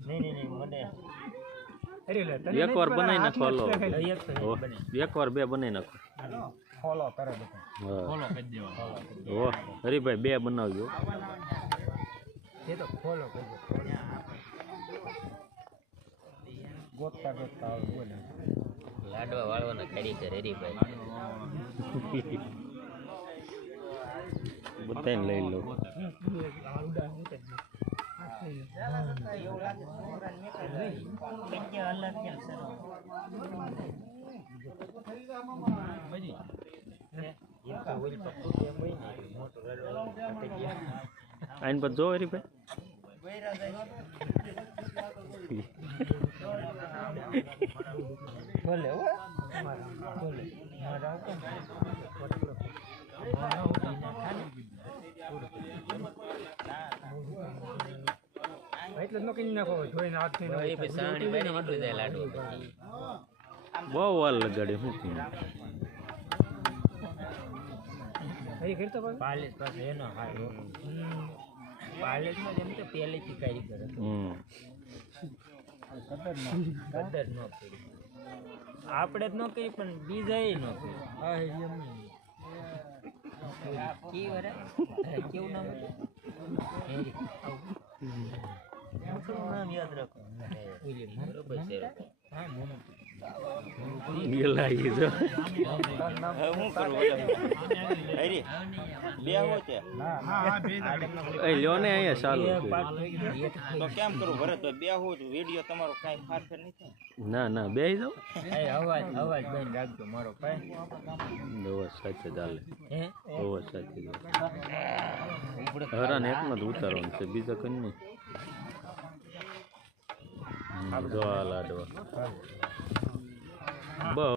નહીં મને એક વાર બનાવી નાખો હાલો એક વાર બે બનાવી નાખો ફોલો કરે બધા ફોલો કરી દેવા ઓ હરીભાઈ બે બનાવજો એ તો ફોલો કરજો ગોતતા ગોતતા આવે બોલે લાડવા વાળવાના કારીગર હરીભાઈ બધાને લઈ લો આઈને પછી જો હરીભાઈ બોલે હો બોલે મારા એટલે નોકી નાખો જોઈને હાથ એ પછી સાવણી બેને નીકળી જાય લાડવા પછી બહુ વાર લગાડે શું એ કરતો પાલેસ પાસે એનો હાથ પાલેસમાં જેમ તો પહેલેથી કારીગર હતો કદર ન કરી આપણે જ ન કરી પણ બીજા એ ન કરી કેવું નામ નામ યાદ રાખો લાગી જો લ્યો ને અહીંયા ચાલુ તો કેમ કરું ભરત બે હું વિડીયો તમારો કાંઈ ફારફેર નહીં થાય ના ના બે જાવ અવાજ બંધ રાખજો મારો ભાઈ અવાજ સાથે ચાલે હે અવાજ સાથે હરાને એકમાં જ ઉતારવાનું છે બીજા કઈ નહીં જો આ લાડવા